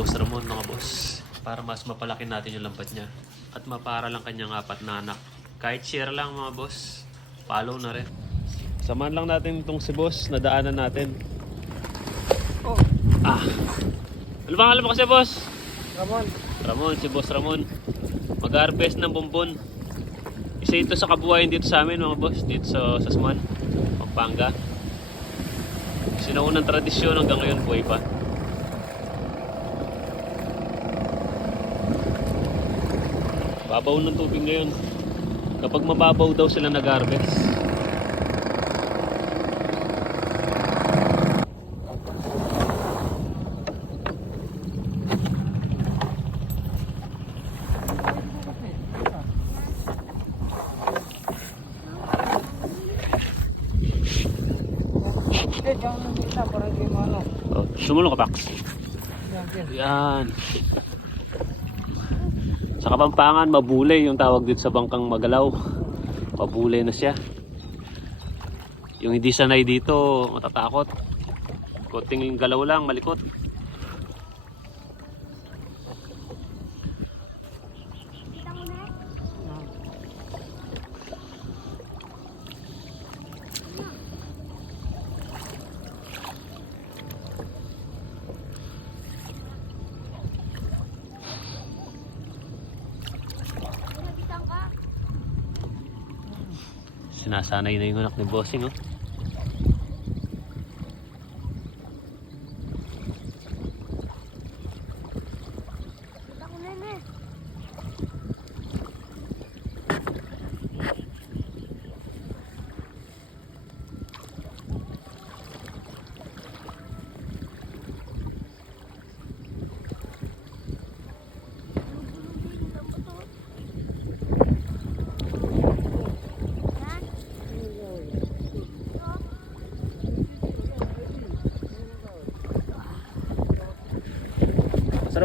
Boss Ramon mga boss para mas mapalaki natin yung lambat niya at mapara lang kanyang apat na anak. Kahit share lang mga boss, follow na rin. Samahan lang natin itong si boss, nadaanan natin. Oh, Ah! Ano bang alam mo kasi boss? Ramon. Ramon, si boss Ramon. Mag-harvest ng bumbon. Isa ito sa kabuhayan dito sa amin mga boss, dito sa Sasman, Pampanga. Sinaunang tradisyon hanggang ngayon buhay pa. Babaw ng tubig ngayon. Kapag mababaw daw sila nag-harvest. Ano. Oh, sumulong ka, Pax. Yan, yan. Sa Kapampangan, mabulay yung tawag dito sa bangkang magalaw. Mabulay na siya. Yung hindi sanay dito, matatakot. Kunting galaw lang, malikot. Sinasanay na yung anak ni Bossing, oh.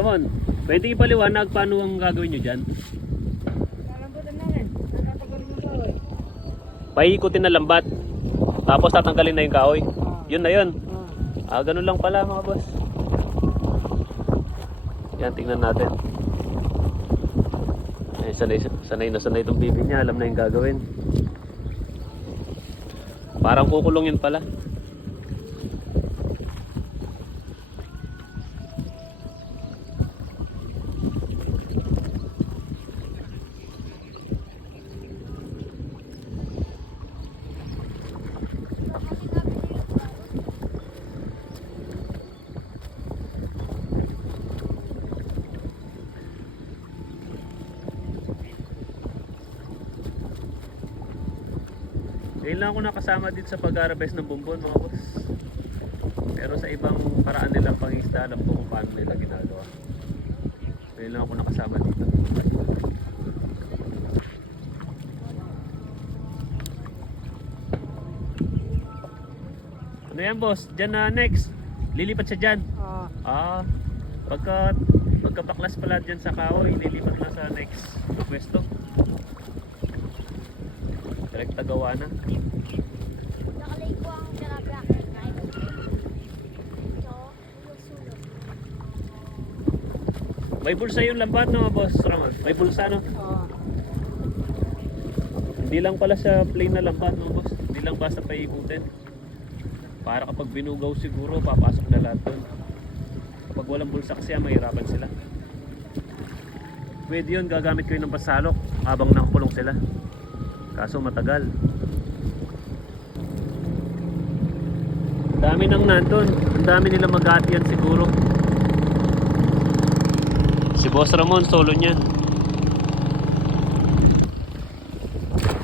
Ramon, pwede ipaliwanag paano ang gagawin nyo dyan? Paikutin na lambat. Tapos tatanggalin na yung kahoy. Ah. Yun na yun. Ah. Ah, ganun lang pala mga boss. Yan, tingnan natin. Eh, sanay, sanay na sanay itong bibi niya. Alam na yung gagawin. Parang kukulong yun pala. Ngayon lang ako nakasama dito sa pag-harvest ng bumbon mga boss. Pero sa ibang paraan nilang pangisda, alam ko kung paano nila ginagawa. Ngayon lang ako nakasama dito. Ano yan boss? Diyan na next. Lilipat siya dyan. Ah. Ah, pagka pagkabaklas pala dyan sa kahoy, lilipat na sa next pwesto. Direkta gawa na. Nakalay ko ang. May bulsa yung lambat no, boss Ramon? May bulsa no? Hindi lang pala sa plain na lambat no, boss? Hindi lang basta paikutin. Para kapag binugaw siguro, papasok na lahat doon. Kapag walang bulsa kasi, ah, mahirapan sila. Pwede yun, gagamit kayo ng pasalok habang nakakulong sila. Kaso matagal. Dami nang nandun. Ang dami nila mag yan siguro. Si Boss Ramon, solo niyan.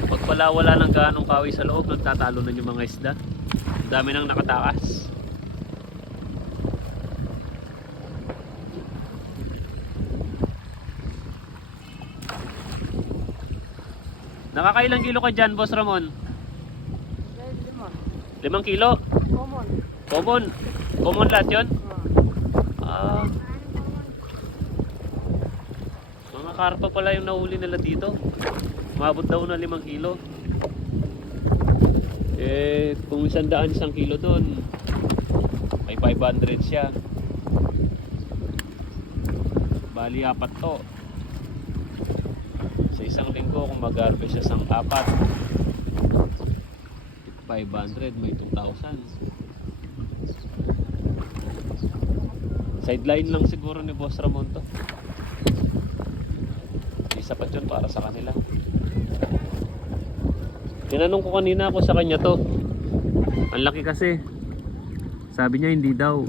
Pag pala wala ng ganong kawi sa loob, nagtatalo na yung mga isda. Ang dami nang nakatakas. Nakakailang kilo ka dyan, Boss Ramon? Lima. Limang kilo? Common. Common. Common lahat yun? Ah. Ah. Mga karpa pala yung nahuli nila dito. Umabot daw na 5 kilo. Eh, kung isang daan isang kilo doon, may 500 siya. Bali, apat to. Sa isang linggo, kung mag-harvest siya sang apat, 500, may 2,000. Sideline lang siguro ni Boss Ramon to. Hindi sapat yun para sa kanila. Tinanong ko kanina ako sa kanya to. Ang laki kasi. Sabi niya hindi daw.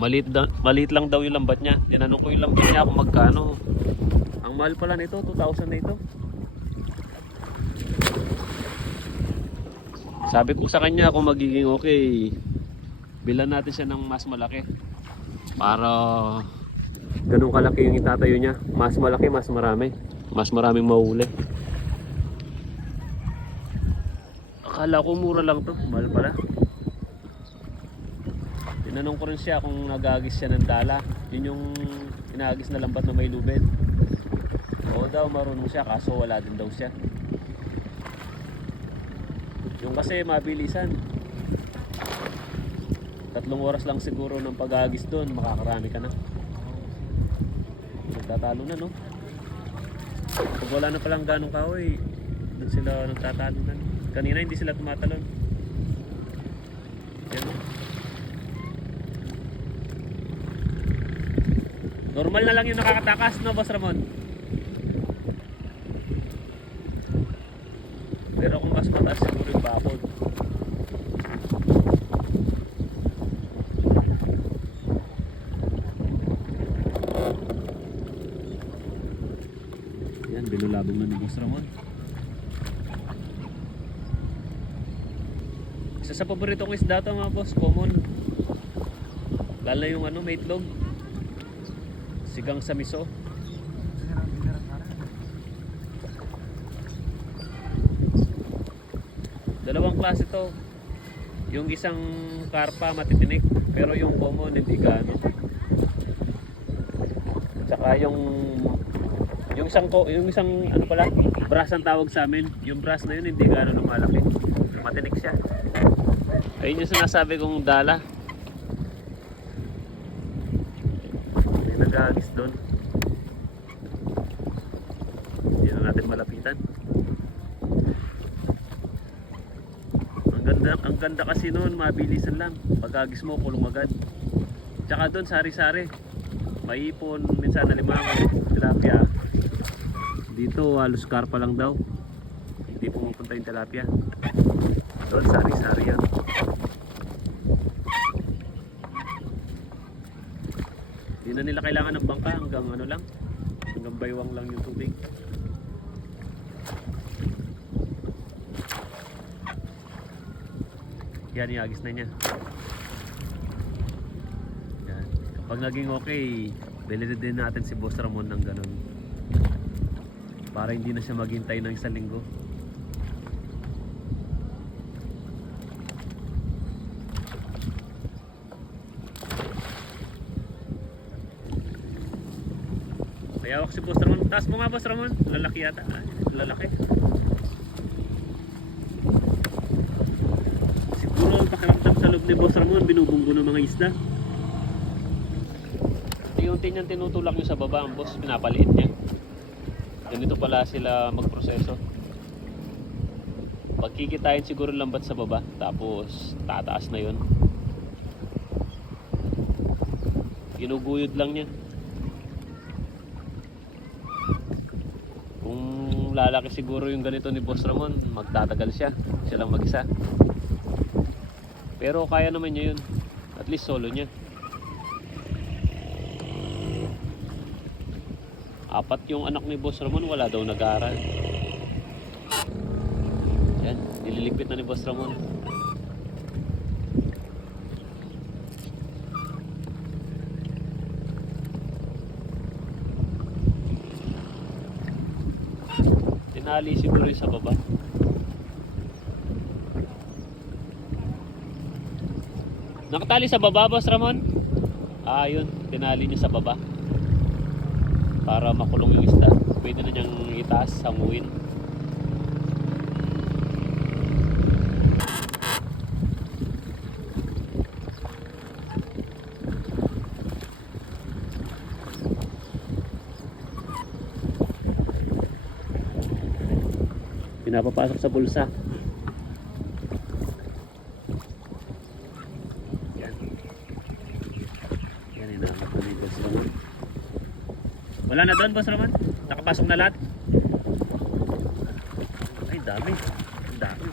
Maliit, da- maliit lang daw yung lambat niya. Tinanong ko yung lambat niya kung magkano. Ang mahal pala nito, 2,000 na ito. Sabi ko sa kanya kung magiging okay, bilan natin siya ng mas malaki. Para ganun kalaki yung itatayo niya. Mas malaki, mas marami. Mas maraming mahuli. Akala ko mura lang to. Mahal pala. Tinanong ko rin siya kung nagagis siya ng dala. Yun yung inagis na lambat na may lubid. Oo daw, marunong siya kaso wala din daw siya. Yung kasi mabilisan. Tatlong oras lang siguro ng pag-agis doon, makakarami ka na. Nagtatalo na, no? Pag wala na palang ganong kahoy, doon sila nagtatalo na. Kanina hindi sila tumatalon. Normal na lang yung nakakatakas, no, Boss Ramon? Pero kung mas mataas siguro yung bakod. Yan, binulabog na ni Boss Ramon. Isa sa paborito kong isda to mga boss, common. Lalo na yung ano, may itlog. Sigang sa miso. Dalawang klase to. Yung isang karpa matitinik, pero yung common hindi gaano. Tsaka yung yung isang ko, yung isang ano pala, brass ang tawag sa amin. Yung brass na yun hindi gaano lumalaki. Matinik siya. Ayun yung sinasabi kong dala. May nag-aagis doon. Hindi na natin malapitan. Ang ganda, kasi noon, mabilisan lang. Pag-agis mo, kulong agad. Tsaka doon, sari-sari. Maipon, minsan nalimango, tilapia. Dito, halos karpa lang daw. Hindi pumupunta yung tilapia. Doon, sari-sari yan. Hindi na nila kailangan ng bangka hanggang ano lang. Hanggang baywang lang yung tubig. Yan, iagis na niya. Yan. Kapag naging okay, bilhin din natin si Boss Ramon ng ganun. Para hindi na siya maghintay ng isang linggo. Mayawak si Boss Ramon. Taas mo nga Boss Ramon. Lalaki yata. Ah, lalaki. Siguro ang pakiramdam sa loob ni Boss Ramon, binubunggo ng mga isda. Unti-unti niyang tinutulak yung sa baba ang boss, pinapaliit niya. Ganito pala sila magproseso. Pagkikitain siguro lambat sa baba, tapos tataas na yun. Ginuguyod lang niya. Lalaki siguro yung ganito ni Boss Ramon, magtatagal siya. Siya lang mag-isa. Pero kaya naman niya yun. At least solo niya. Apat yung anak ni Boss Ramon, wala daw nag-aaral. Yan, nililigpit na ni Boss Ramon. Tinali siguro yung sa baba. Nakatali sa baba, Boss Ramon? Ah, yun. Tinali niya sa baba. Para makulong yung isda. Pwede na niyang itaas, hanguin. pinapapasok sa bulsa Yan, hinahanap ko ni Boss Roman. Wala na doon, Boss Roman? Nakapasok na lahat? Ay, dami. Dami.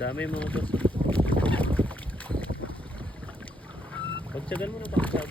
Dami mga boss. Pagtsagan mo na pakasabot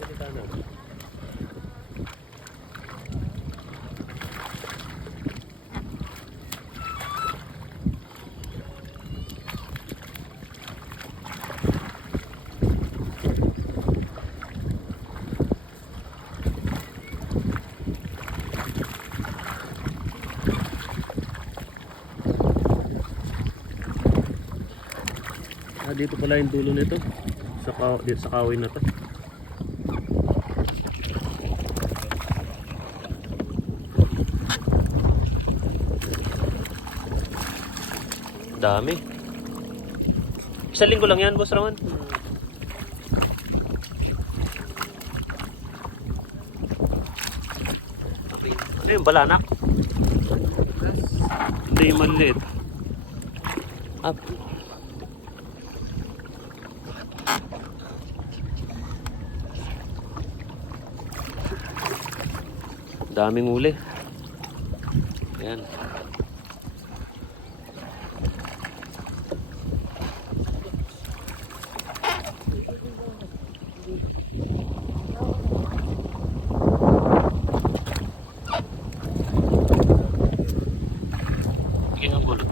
pala yung dulo nito. Sa, dito sa kawin na to. Dami. Isang linggo lang yan, Boss Raman. Ano yung balanak? Hindi yung maliit. Up. Daming uli. Ayan. Sige ang gulot.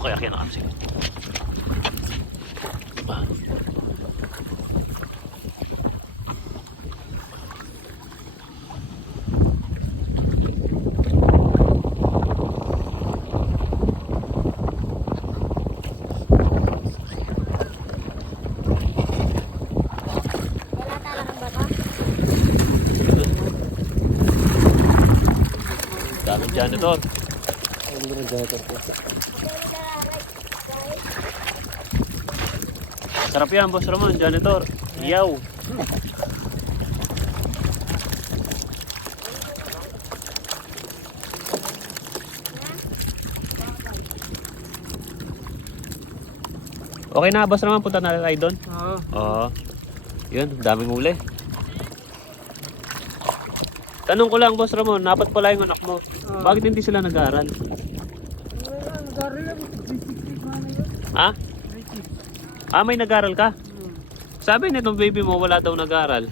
Okay, akin na kasi. Ah. Wala talagang bata. Daming janitor. Sarap yan, Boss Ramon, janitor. Iyaw. Okay na, Boss Ramon, punta na tayo doon. Oo. Oo. Yun, daming uli. Tanong ko lang, Boss Ramon, napat pala yung anak mo. Bakit hindi sila nag-aaral? Nag-aaral lang. Na. Ha? Ah, may nag-aaral ka? Hmm. Sabi nitong baby mo, wala daw nag-aaral.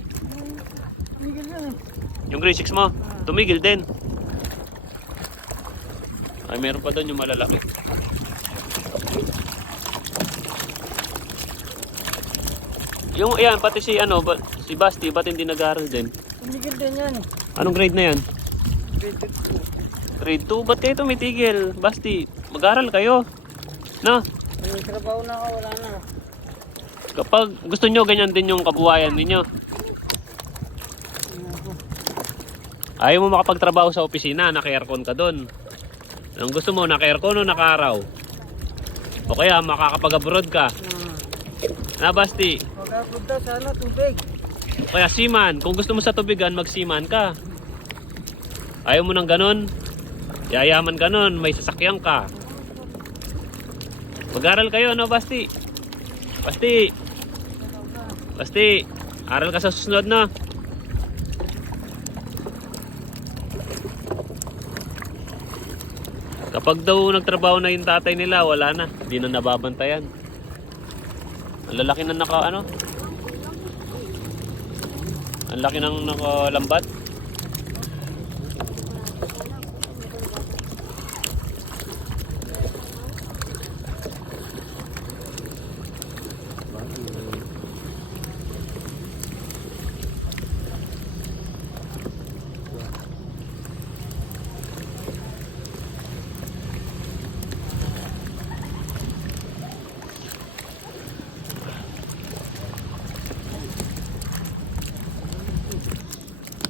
Tumigil eh. Yung grade 6 mo, tumigil din. Ay, meron pa doon yung malalaki. Yung, yan, pati si, ano, ba, si Basti, ba't hindi nag-aaral din? Tumigil din yan eh. Anong grade na yan? Grade Grade 2, ba't kayo tumitigil? Basti, mag-aaral kayo. No? 2. May trabaho na ako, wala na. Kapag gusto nyo, ganyan din yung kabuhayan ninyo. Ayaw mo makapagtrabaho sa opisina, naka-aircon ka doon. Ang gusto mo, naka-aircon o naka-araw? O kaya makakapag-abroad ka. Hmm. Na Basti, Magkapunta sana tubig. Kaya seaman. Kung gusto mo sa tubigan, mag-seaman ka. Ayaw mo ng ganun? Yayaman ka nun, may sasakyan ka. Mag-aral kayo, no Basti? Basti! Basti! Aral ka sa susunod, no? Kapag daw nagtrabaho na yung tatay nila, wala na. Hindi na nababantayan. Ang lalaki na naka ano? Ang laki ng nakalambat.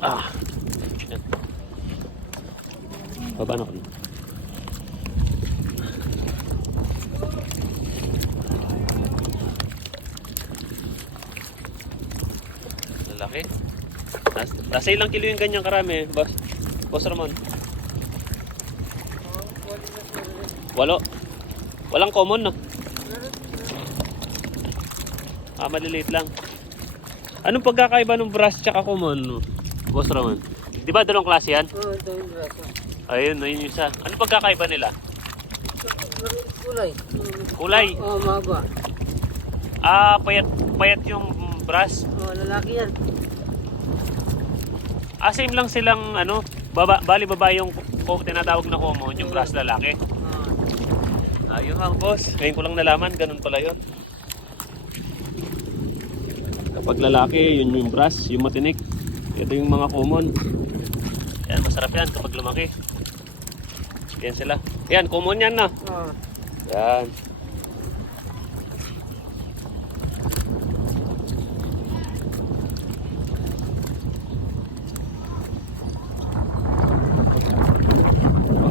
Ah. Shit. Baba na ko. na. lalaki. Nas, nasa ilang kilo yung ganyang karami, boss? Boss Ramon? Walo. Walang common, no? Ah, maliliit lang. Anong pagkakaiba ng brass tsaka common, no? Boss Ramon? Di ba dalawang klase yan? Oo, ito yung braso. Ayun, ayun yung isa. Anong pagkakaiba nila? Kulay. Kulay. Oo, mahaba. Ah, payat, payat yung brass. Oo, lalaki yan. Ah, same lang silang, ano, baba, bali baba yung ko, tinatawag na common, yung brass lalaki. Oo. Ayun nga, boss. Ngayon ko lang nalaman, ganun pala yun. Kapag lalaki, yun yung brass, yung matinik. Ito yung mga common. Yan, masarap yan kapag lumaki. Yan sila. Yan, common yan na. Oo. Yan.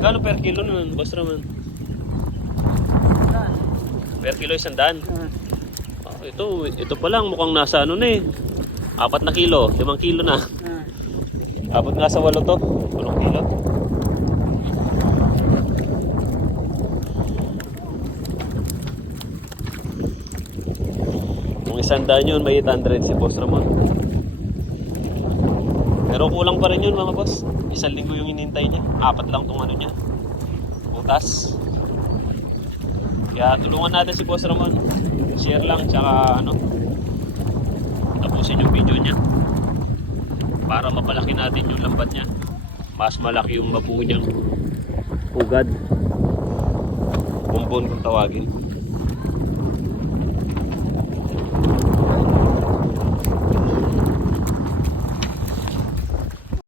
Magkano per kilo naman, boss Raman? Per kilo isang daan. Oo. Ah, ito, ito pa lang mukhang nasa ano na eh. Apat na kilo, limang kilo na. Abot nga sa walo to, walong kilo. Kung isang daan yun, may 800 si Boss Ramon. Pero kulang pa rin yun mga boss. Isang linggo yung inintay niya. Apat lang tong ano niya. Butas. Kaya tulungan natin si Boss Ramon. Share lang, tsaka ano. Tapusin yung video niya para mapalaki natin yung lambat niya. Mas malaki yung mabuo niyang ugad. Bumbon kung tawagin.